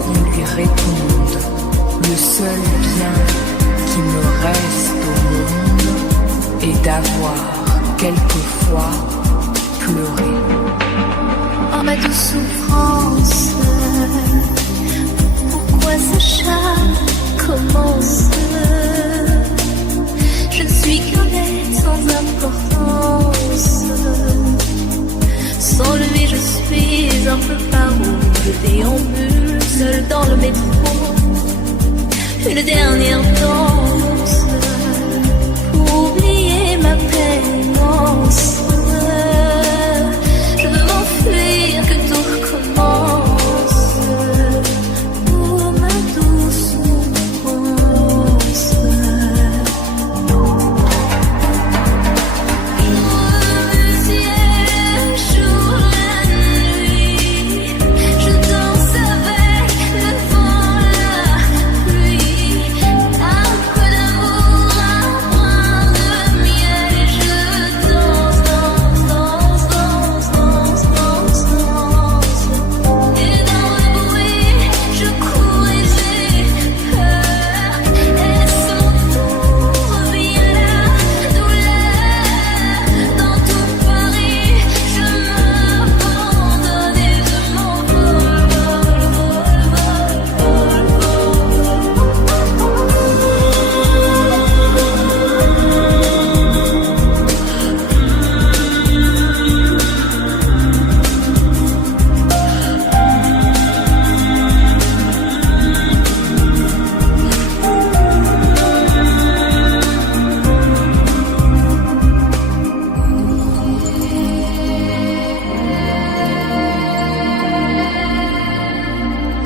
qu'on lui réponde. Le seul bien qui me reste au monde est d'avoir quelquefois pleuré. Oh ma douce souffrance, pourquoi ce charme commence? Je ne suis qu'un être sans importance. Sans lui je suis un peu paro. Je déambule seul dans le métro, une dernière danse pour oublier ma pénance. Je veux m'enfuir, que tout recommence. Oh ma douce souffrance.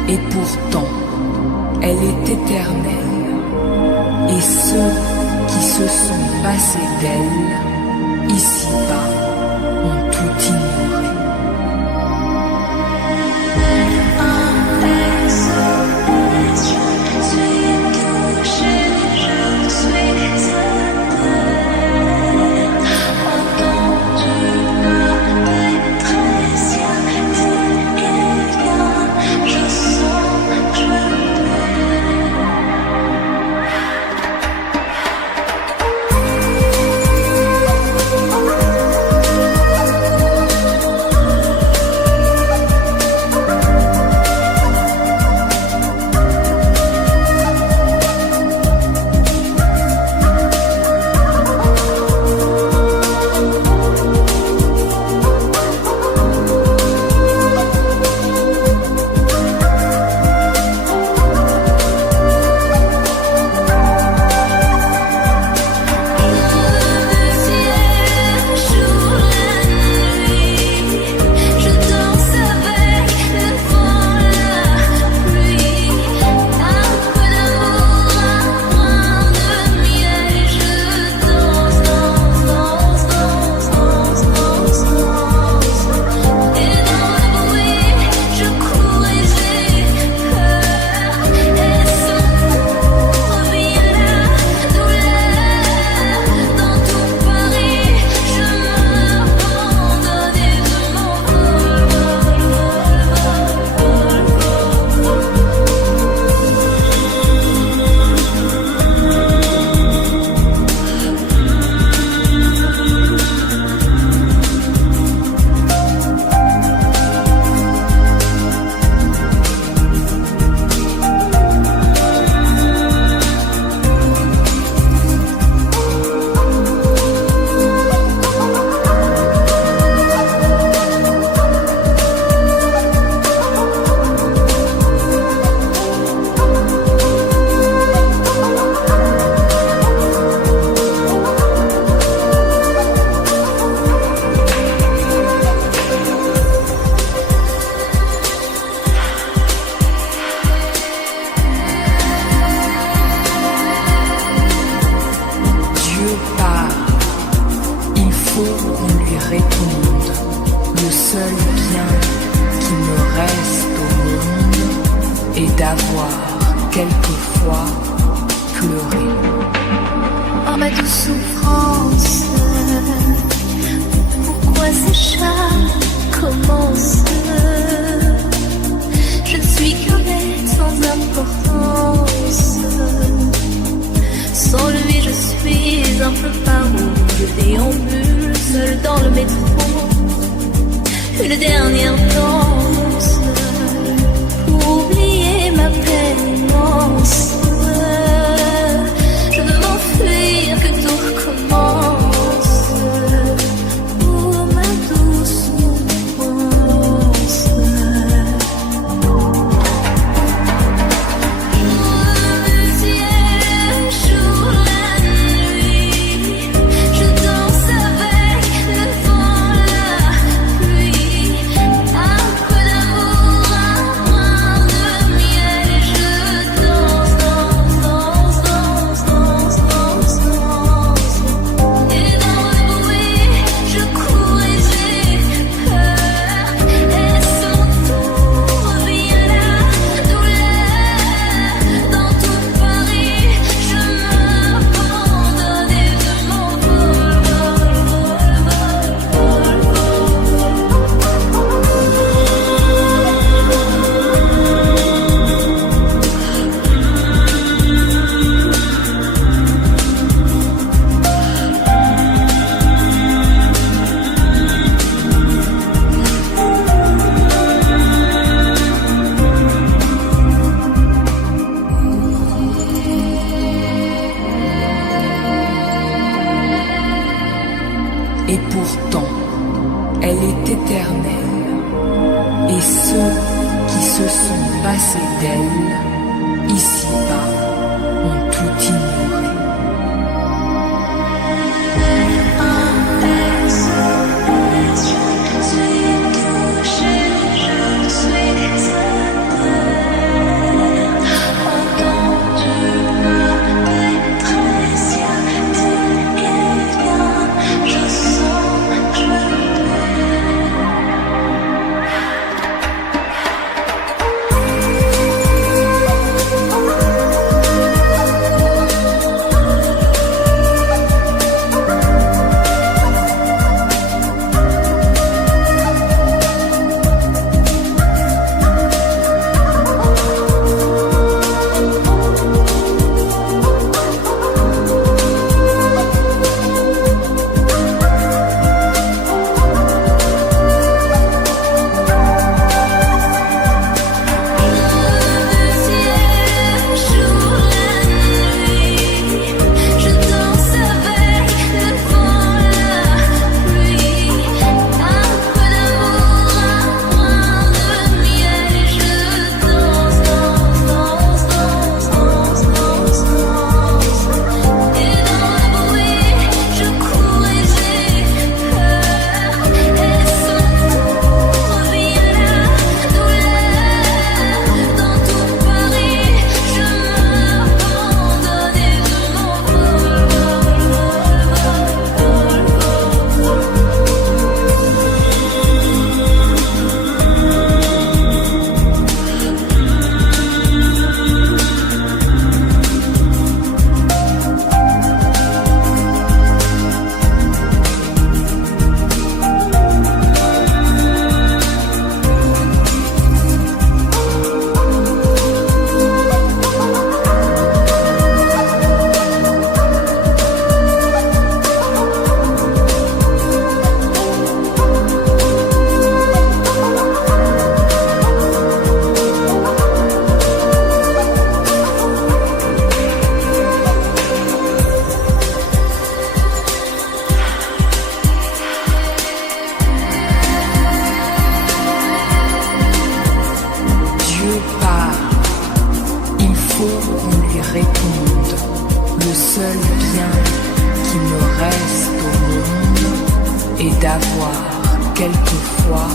Et pourtant, elle est éternelle. Et ceux qui se sont passés d'elle, ici-bas, ont tout ignoré. Le seul bien qui me reste au monde est d'avoir quelquefois pleuré. Oh ma douce souffrance, pourquoi ces charmes commencent? Je ne suis qu'un être importance. Sans lui je suis un peu paro. Je déambule seul dans le métro. Une dernière danse pour oublier ma peine immense. Je veux m'enfuir, que tout recommence. Oh ma douce mouvance. Le ciel jour la nuit. Je danse avec le vent, la pluie. Un peu d'amour, un brin de miel. Et je danse, danse, danse, danse, danse, danse, danse. Et dans le bruit, je cours et j'ai peur. Et son tour vient la douleur. Dans tout Paris, je m'abandonne et je m'envole, Et pourtant, elle est éternelle. Et ceux qui se sont passés d'elle, ici-bas, ont tout ignoré. je suis touchée, je suis éternelle. Entends-tu ma détresse? Y'a tes quelqu'un, je sens, je d'avoir quelquefois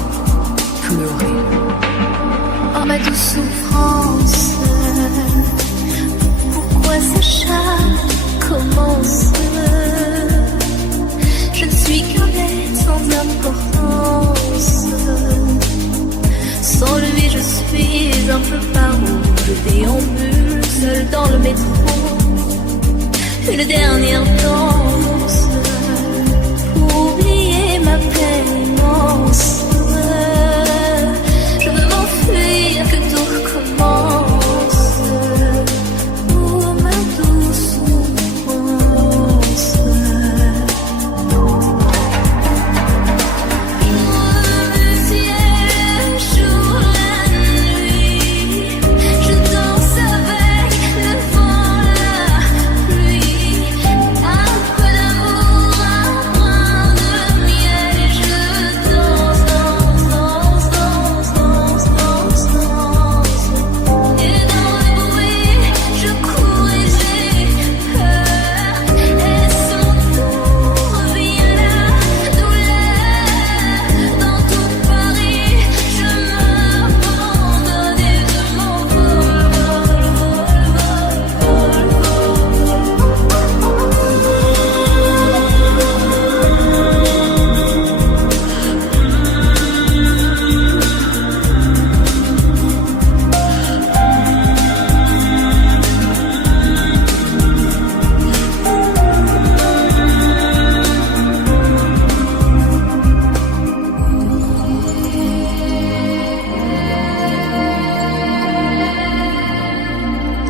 pleuré. Oh ma douce souffrance, pourquoi ce chat commence? Je ne suis qu'un être sans importance. Sans lui je suis un peu paro. Je déambule seul dans le métro. Une dernière danse pour oublier ma peine immense. Je veux m'enfuir, que tout recommence.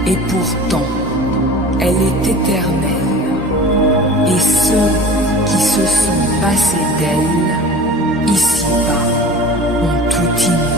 Et pourtant, elle est éternelle. Et ceux qui se sont passés d'elle, ici-bas, ont tout ignoré.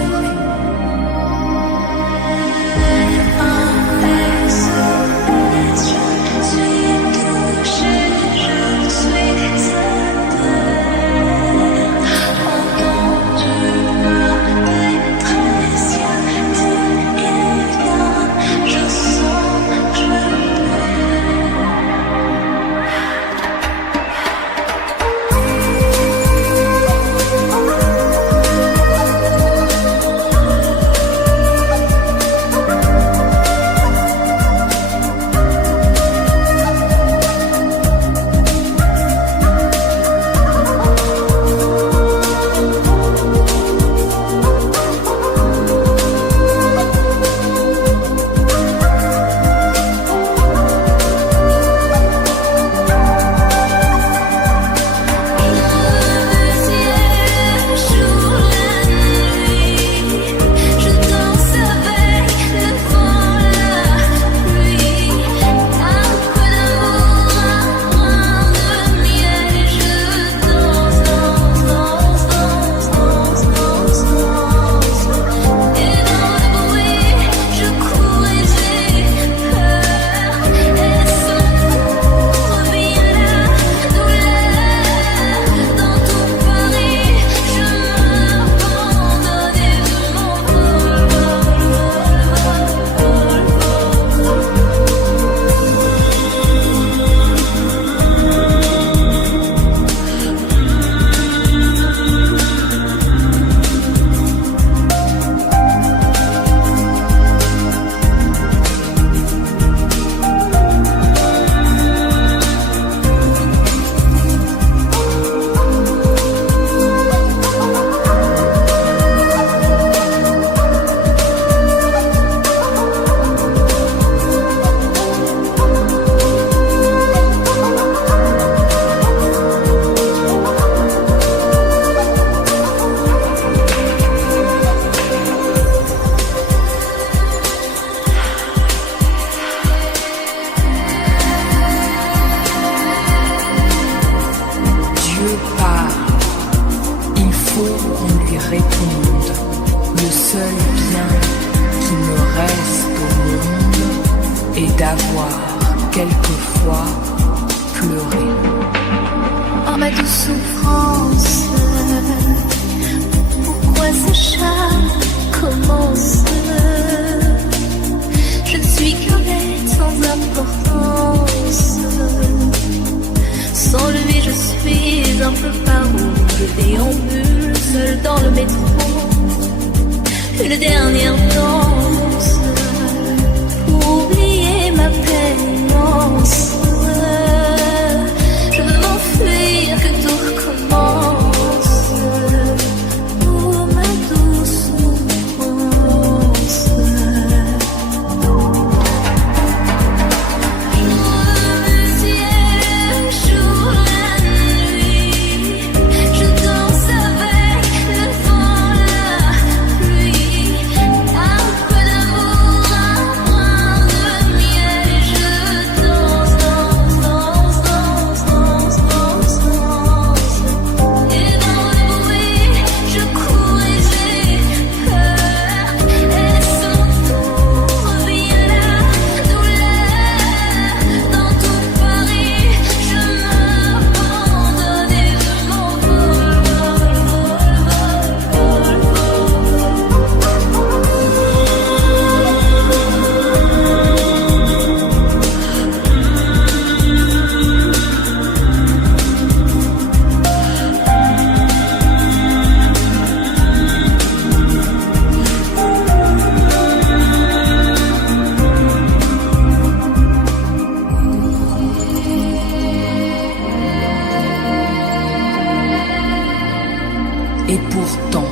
Et pourtant,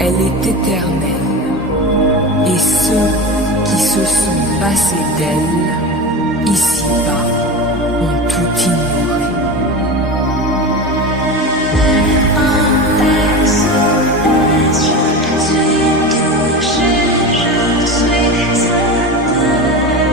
elle est éternelle. Et ceux qui se sont passés d'elle, ici-bas, ont tout ignoré. Je suis touchée, je suis certaine.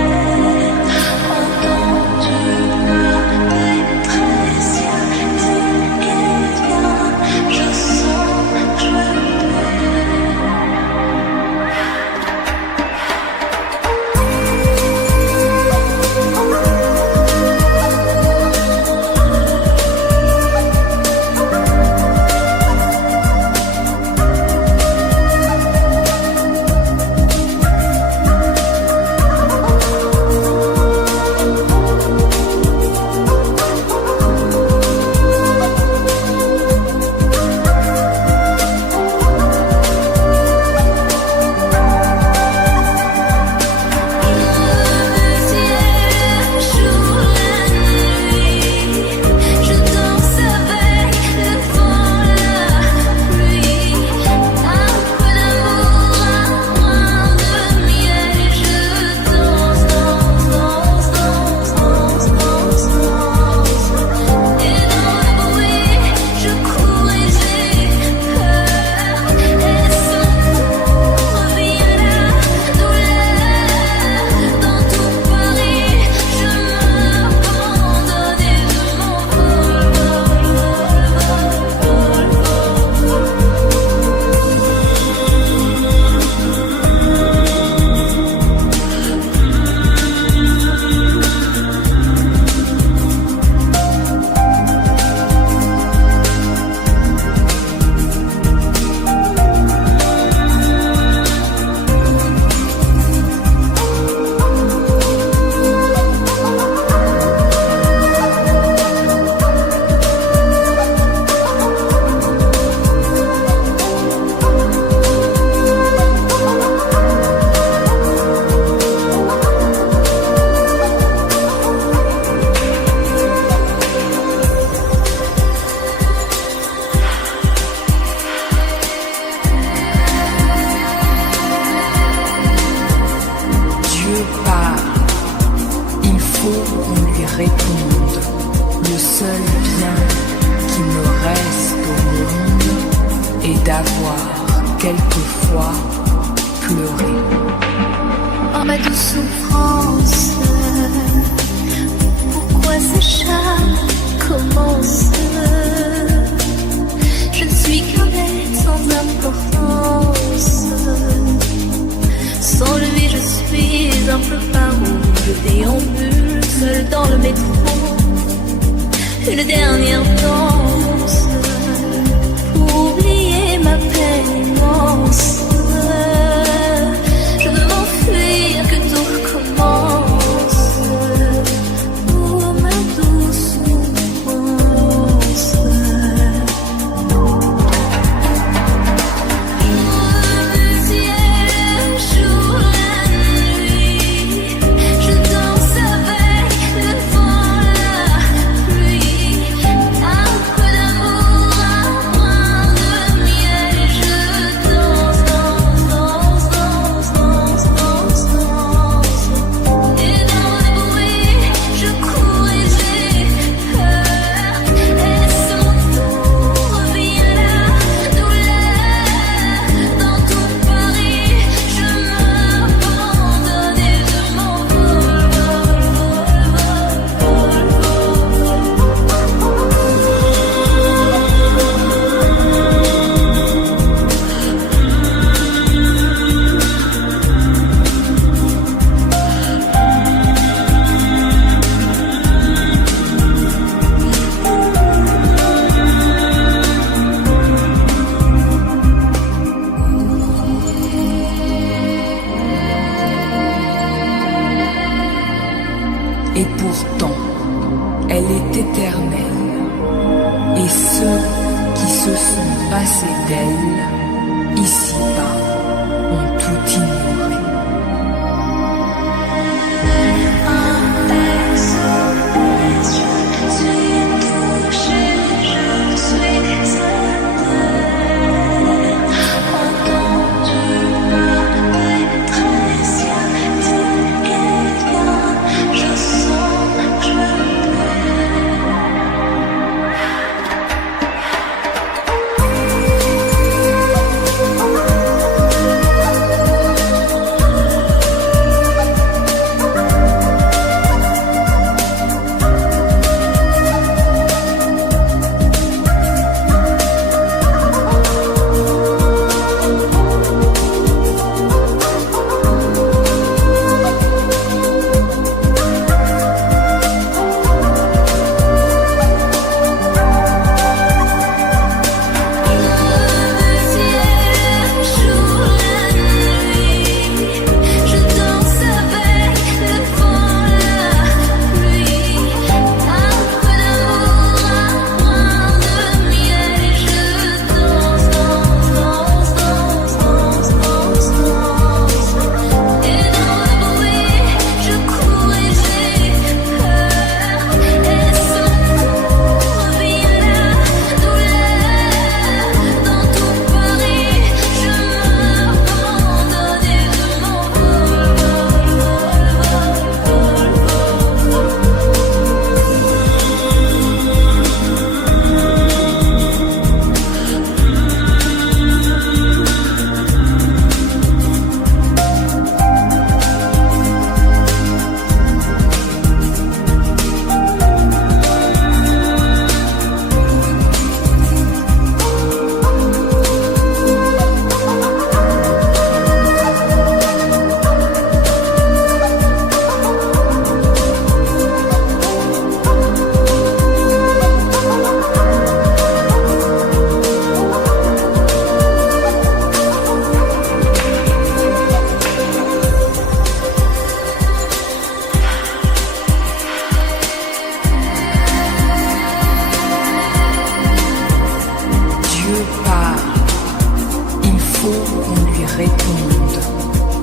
part, il faut qu'on lui réponde. Le seul bien qui me reste au monde est d'avoir quelquefois pleuré. Oh ma douce souffrance, pourquoi ces chats commencent? Je ne suis qu'un être sans importance. Sans lui je suis un peu paro. Je déambule seul dans le métro. Une dernière danse pour oublier ma peine immense. Je veux m'enfuir, que tout recommence. Oh ma douce souffrance. Le ciel, le jour, la nuit. Je danse avec le vent, la pluie. Un peu d'amour, un brin de miel. Je danse, danse, danse, danse, danse, danse, danse. Et dans le bruit, je cours et j'ai peur. Est-ce mon tour? Vient la douleur. Dans tout Paris, je m'abandonne et je m'envole, Et pourtant, elle est éternelle. Et ceux qui se sont passés d'elle, ici-bas, ont tout ignoré. Je suis touchée, je suis entendue par détresse, je sens, je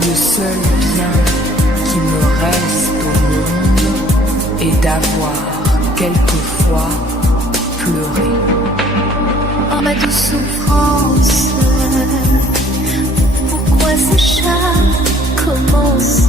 Le seul bien qui me reste au monde est d'avoir quelquefois pleuré. Oh ma douce souffrance, pourquoi ces chats commencent?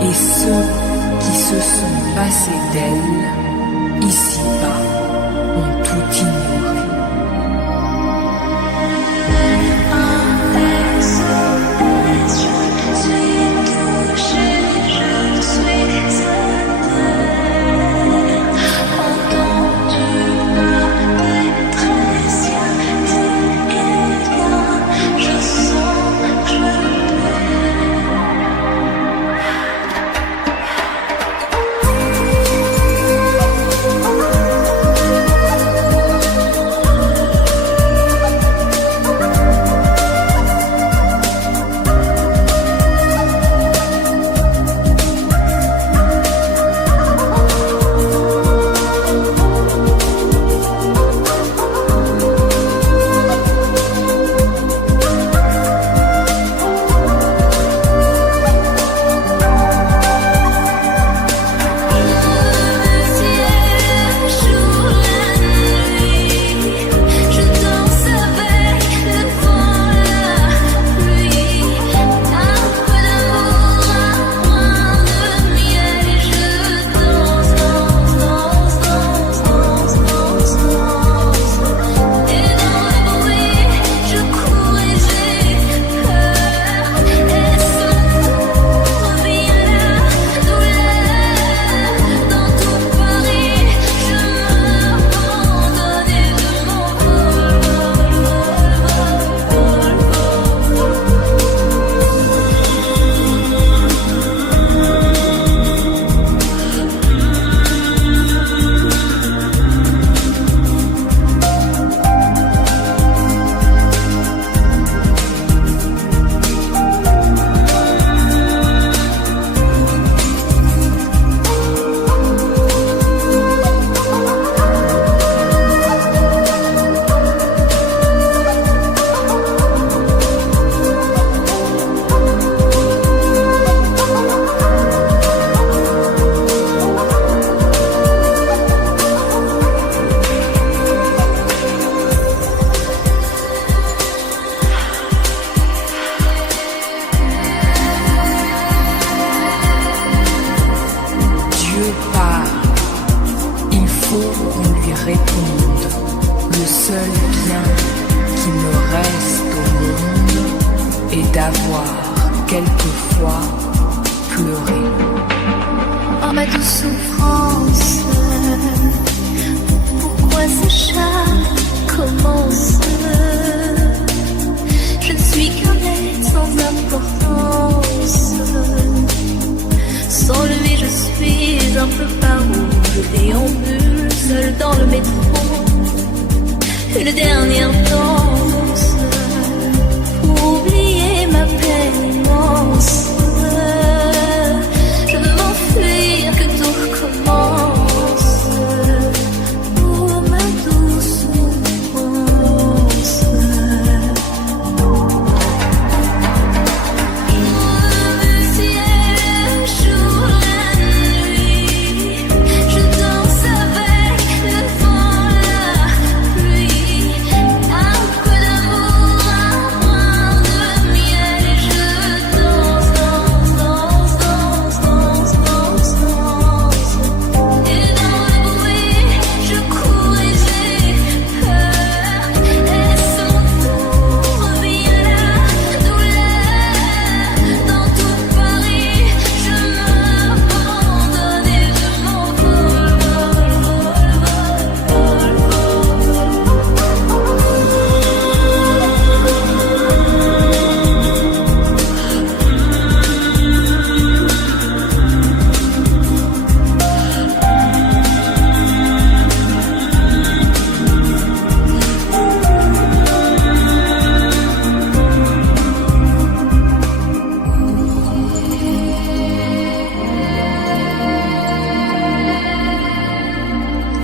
et ceux qui se sont passés d'elle, ici-bas, ont tout ignoré.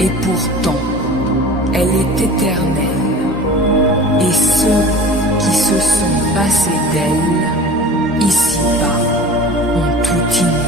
Et pourtant, elle est éternelle. Et ceux qui se sont passés d'elle, ici-bas, ont tout ignoré.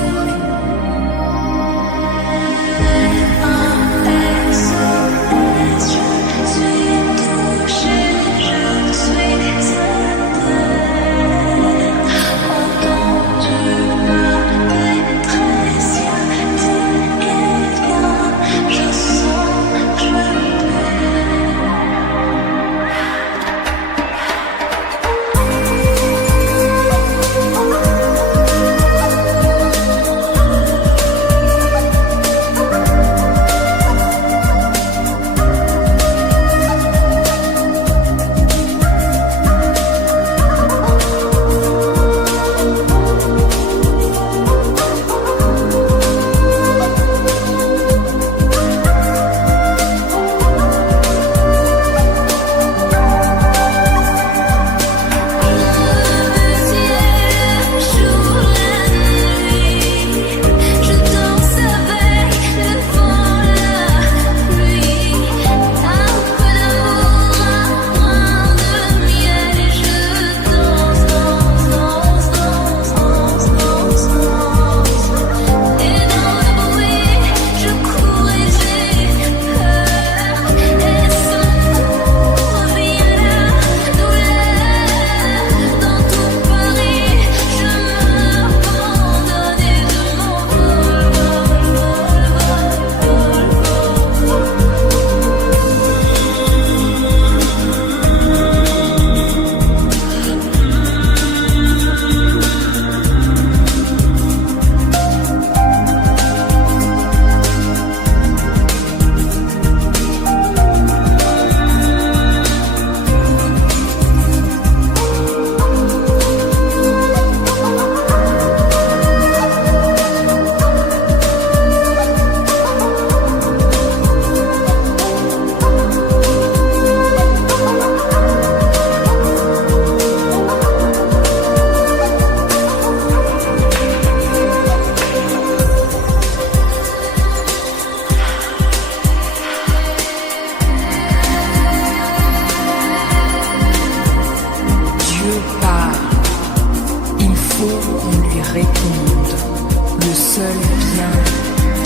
seul bien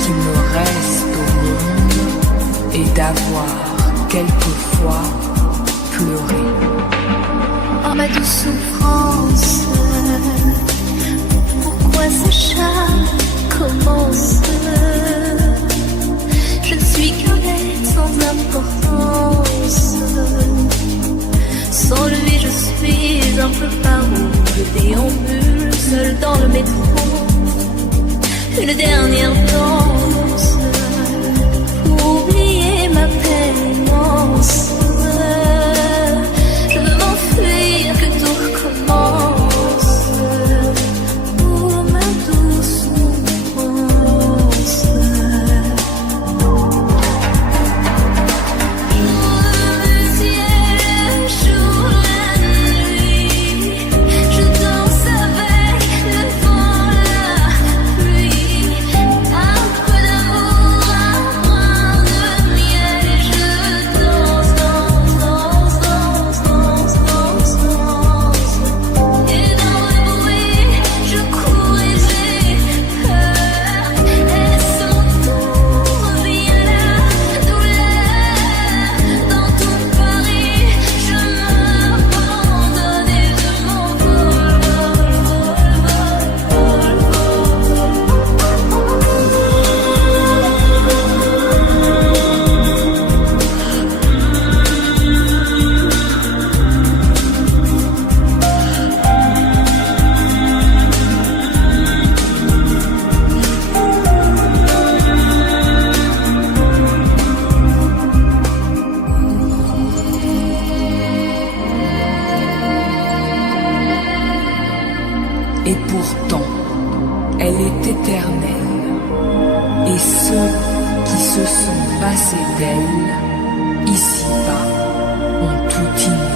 qui me reste au monde est d'avoir quelquefois pleuré. Oh ma douce souffrance, pourquoi ce charme commence? Je ne suis qu'un être sans importance. Sans lui je suis un peu paro. Je déambule seul dans le métro. Une dernière danse pour oublier ma peine immense. Je veux m'enfuir, que tout recommence. Oh ma douce souffrance. Et pourtant, elle est éternelle. Et ceux qui se sont passés d'elle, ici-bas, ont tout ignoré.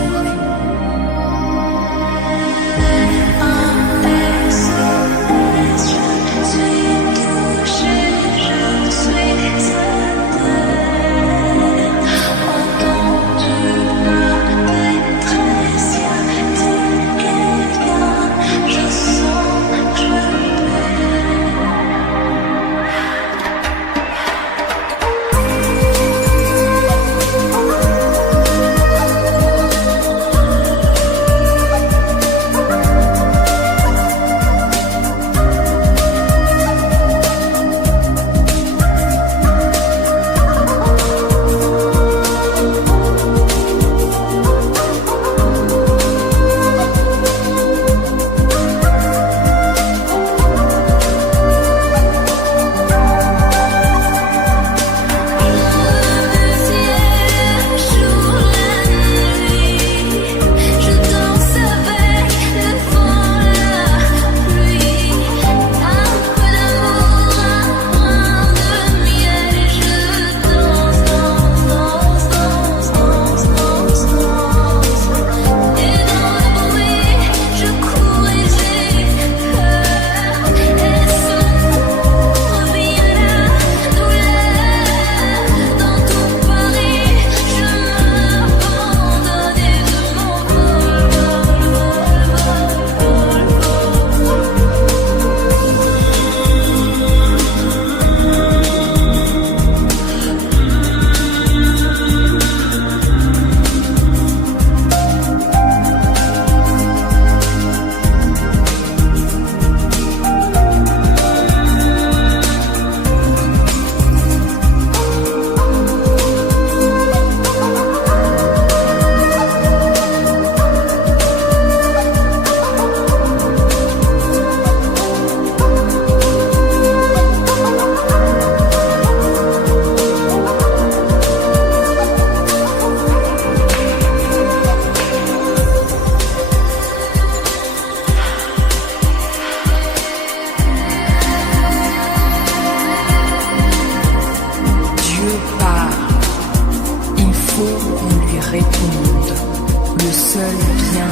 Le seul bien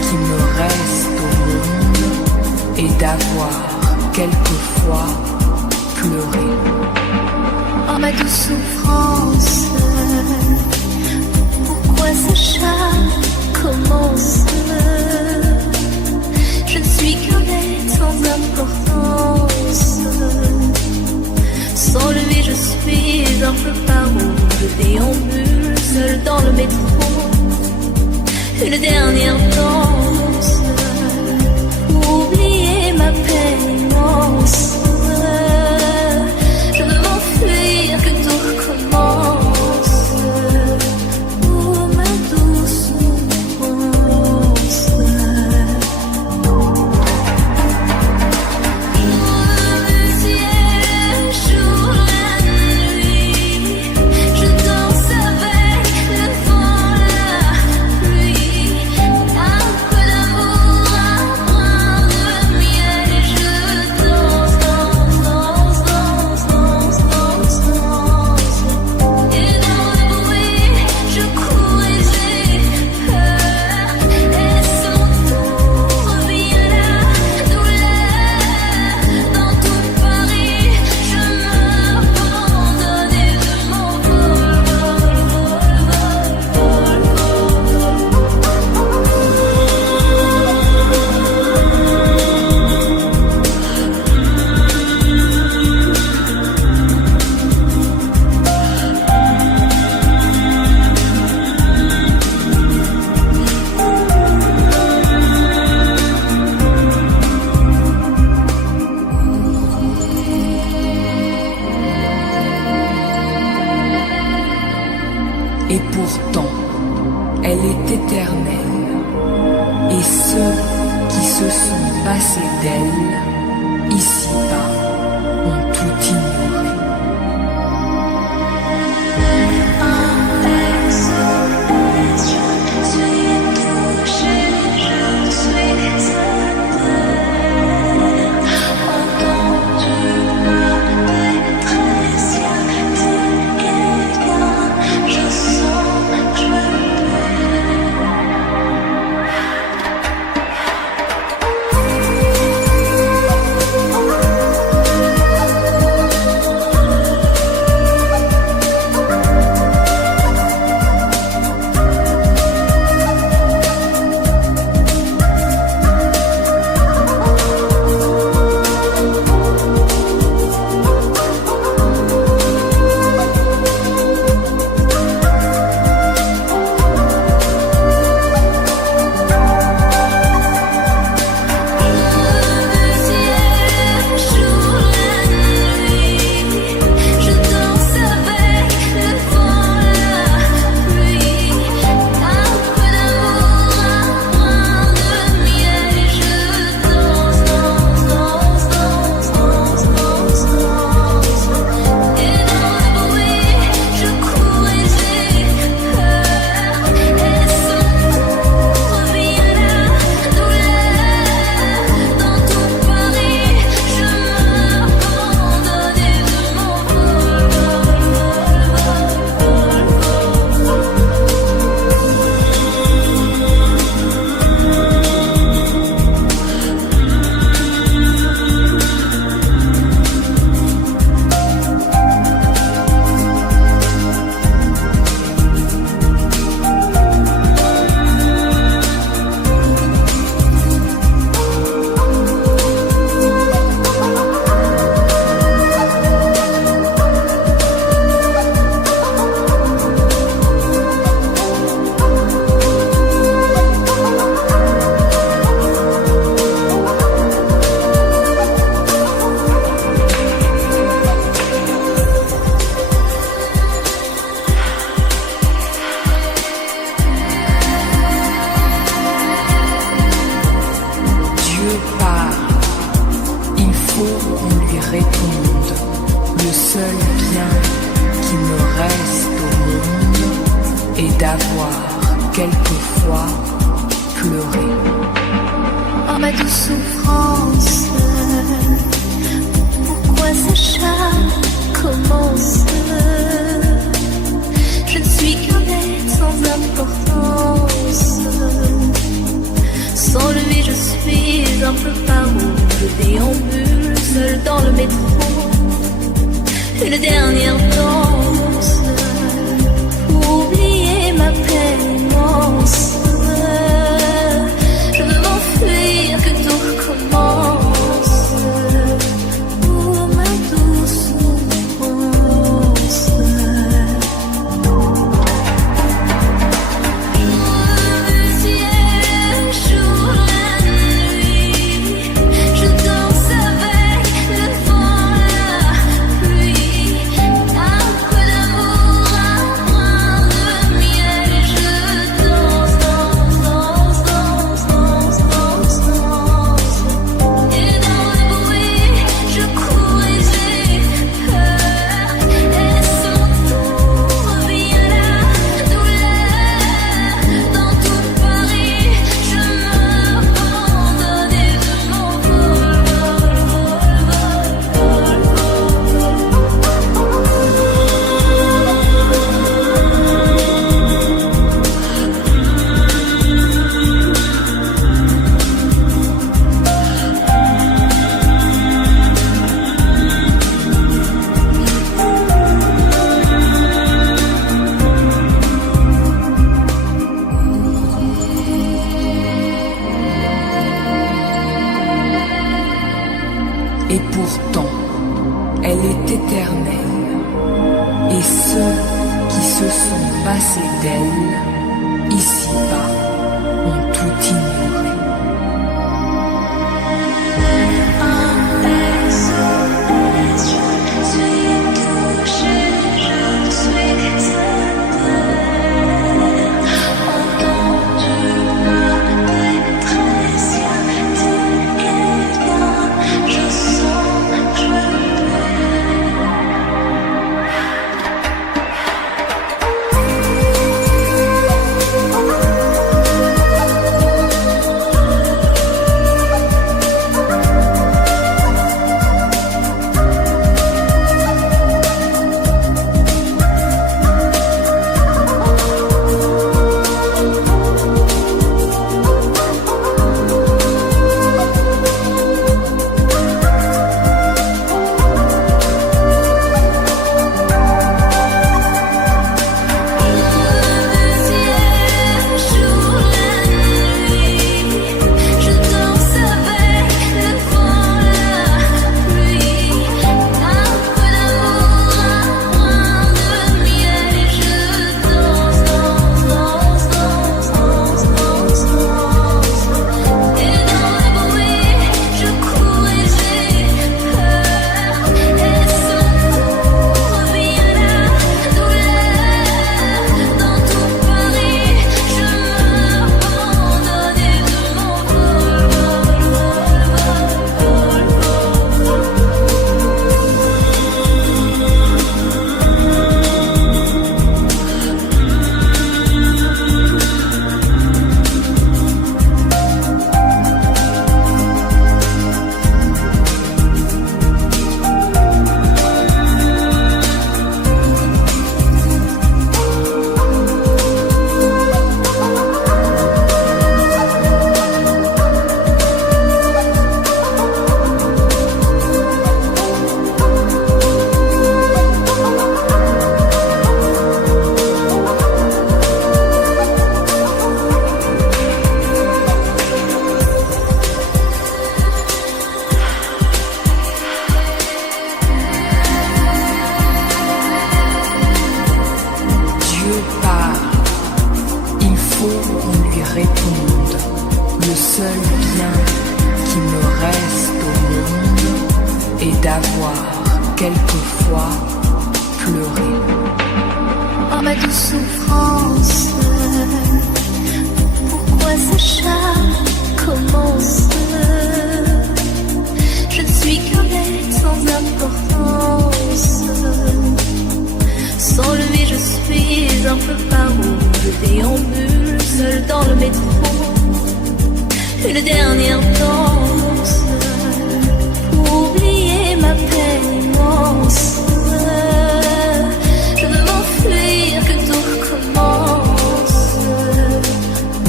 qui me reste au monde est d'avoir quelquefois pleuré. Oh ma douce souffrance, pourquoi ce charme commence? Je ne suis qu'un être sans importance. une dernière danse, oublier ma peine immense. Je veux m'enfuir, que tout recommence. Oh ma douce souffrance. Le ciel jour la nuit, je danse avec le vent, la pluie. Un peu d'amour, un brin de miel, et je danse, danse, danse, danse, danse, danse, danse. Et dans le bruit, je cours et j'ai peur. Est-ce mon tour, vient la douleur. Dans tout Paris, je m'abandonne et je m'envole, Et pourtant, elle est éternelle. Et ceux qui se sont passés d'elle, ici-bas, ont tout ignoré. Je suis touchée, je suis sa terre. Entends-tu ma détresse? Y a-t-il quelqu'un? Je sens que je perds. Le seul bien qui me reste au monde est d'avoir quelquefois pleuré. Oh ma douce souffrance, pourquoi ce chat commence? Je ne suis qu'un être sans importance. Sans lui je suis un peu paro. Je déambule seul dans le métro. Une dernière danse, oublier ma peine immense. Je veux m'enfuir, que tout recommence. Oh ma douce souffrance. Le ciel elle est éternelle, et ceux qui se sont passés d'elle, ici-bas, ont tout ignoré. Le seul bien qui me reste au monde est d'avoir quelquefois pleuré. Oh ma douce souffrance, pourquoi ce charme commence? Je ne suis qu'un être sans importance. Sans lui je suis un peu paro. Je déambule seul dans le métro. Une dernière danse pour oublier ma peine immense. Je veux m'enfuir, que tout recommence.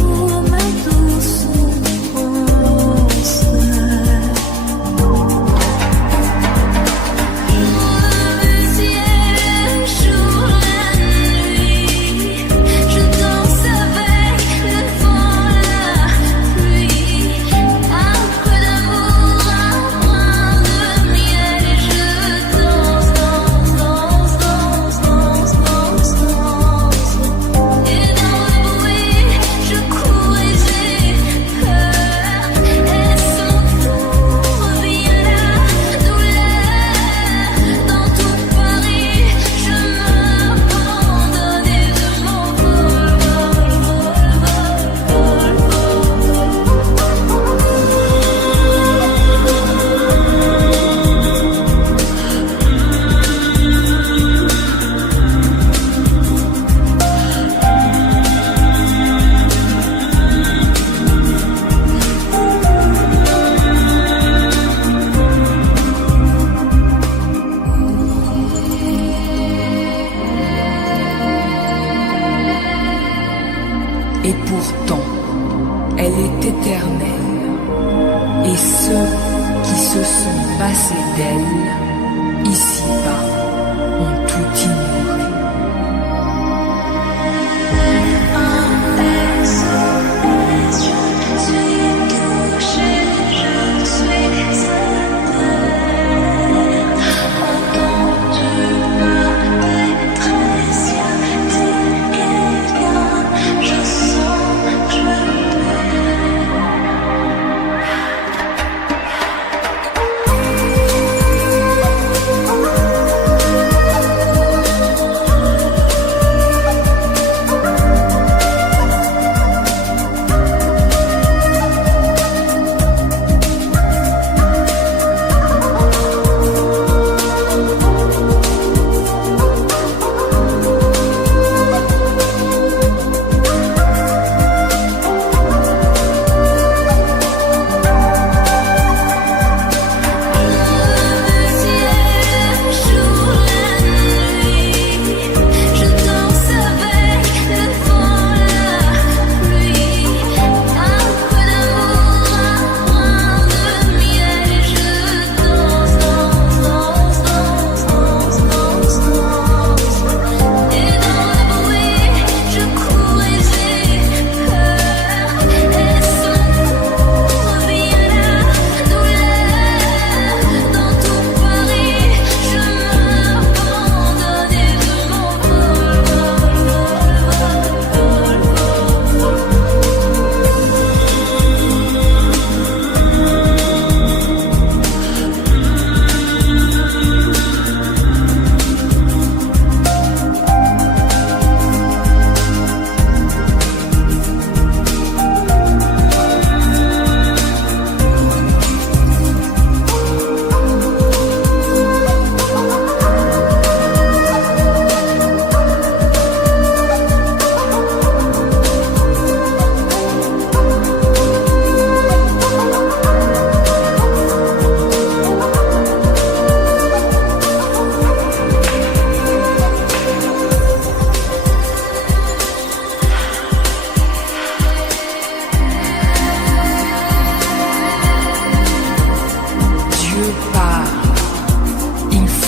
Oh ma douce souffrance. Le ciel jour la nuit, je danse avec le vent, la pluie. Un peu d'amour, un brin de miel, et je danse, danse, danse, danse, danse, danse, danse. Et dans le bruit, je cours et j'ai peur. Est-ce mon tour? Vient la douleur. Dans tout Paris, je m'abandonne et je m'envole, vol, vol, Et pourtant, elle est éternelle, et ceux qui se sont passés d'elle, ici-bas, ont tout ignoré. je suis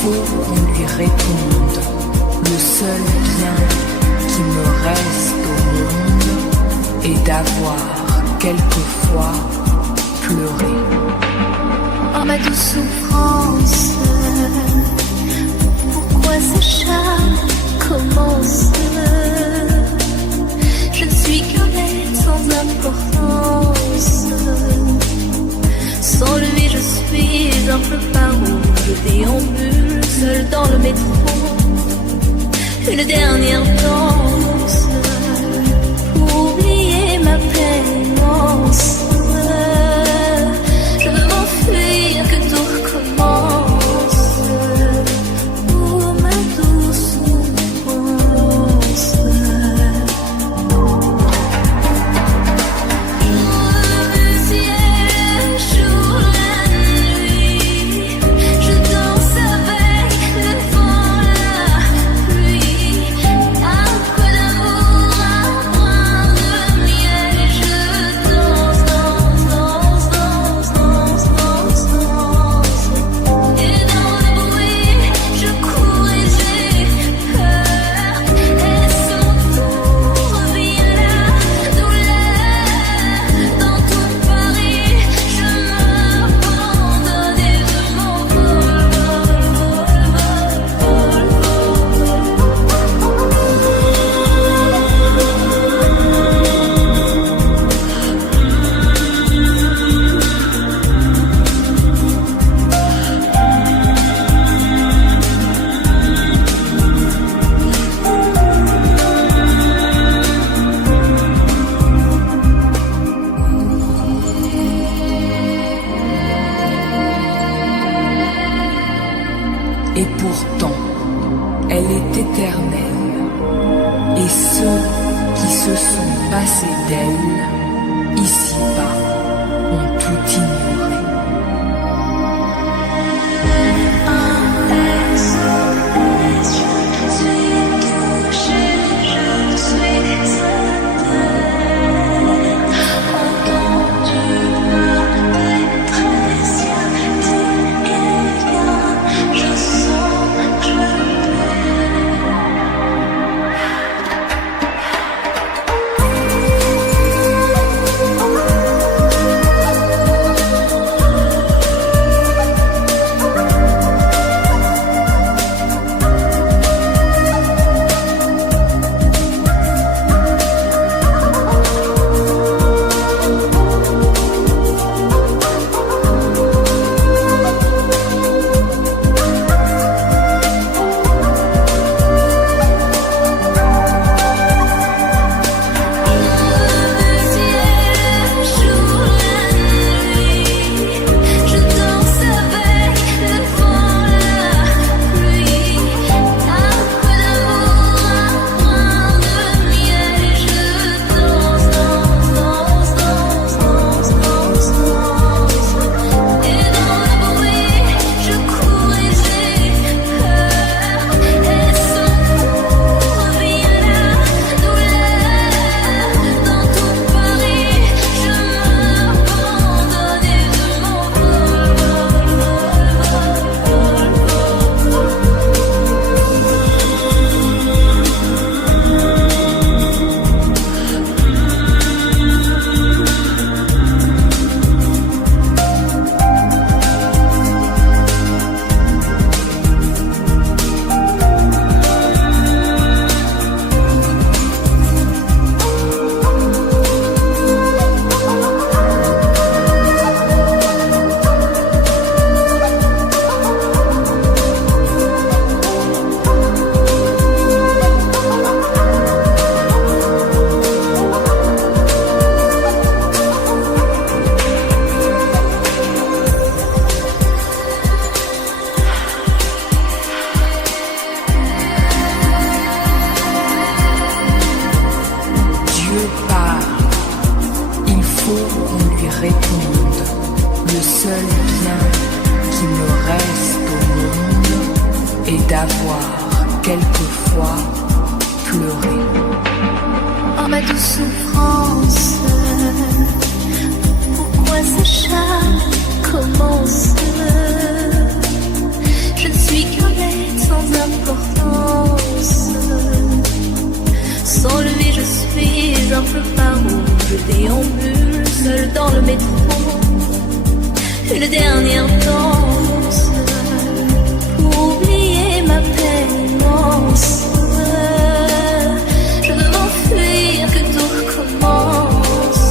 faut qu'on lui réponde. Le seul bien qui me reste au monde est d'avoir quelquefois pleuré. Oh ma douce souffrance, pourquoi ce charme commence? Je ne suis qu'un être sans importance. Sans lui je suis un peu paro. Je déambule seul dans le métro. Une dernière danse pour oublier ma peine immense. Je veux m'enfuir, que tout recommence. Oh ma douce souffrance. Le ciel joue la nuit. Je danse avec le vent, la pluie. Un peu d'amour, un brin de miel. Et je danse, danse, danse, danse, danse, danse, danse. Et dans le bruit, je cours et j'ai peur. Et son tour vient la douleur. Dans tout Paris, je m'abandonne et je m'envole, Et pourtant, elle est éternelle. Et ceux qui se sont passés d'elle, ici-bas, ont tout ignoré. je suis touchée, je suis certaine. Entends-tu ma détresse? Y a-t-il quelqu'un? Je sens que je réponde. Le seul bien qui me reste au monde est d'avoir quelquefois pleuré. Oh ma douce souffrance, pourquoi ce charme commence? Je ne suis qu'un d'importance. Sans lui je suis un peu paro, je déambule seul dans le métro. Une dernière danse pour oublier ma pénance. Je veux m'enfuir, que tout recommence.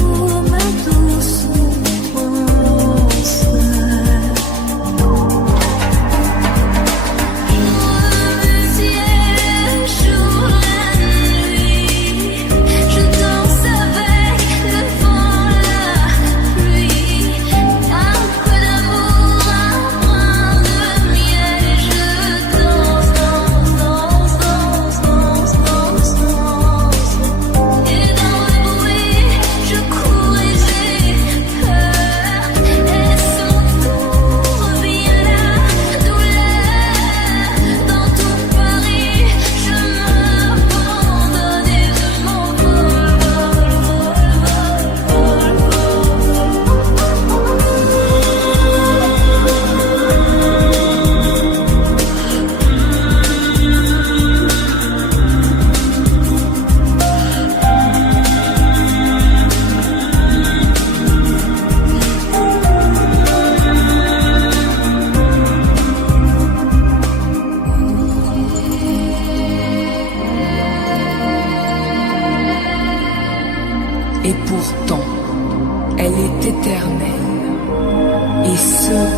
Oh ma douce souffrance. Jour le ciel, jour la nuit. Je danse avec le vent, la pluie. Un peu d'amour, un brin de miel. Et je danse, danse, danse, danse, danse, danse, danse. Et dans le bruit, je cours et j'ai peur. Et son tour revient la douleur. Dans tout Paris, je m'abandonne et je m'envole, vol, vol, Et pourtant, elle est éternelle. Et ceux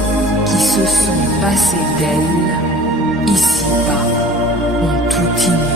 qui se sont passés d'elle, ici-bas, ont tout ignoré.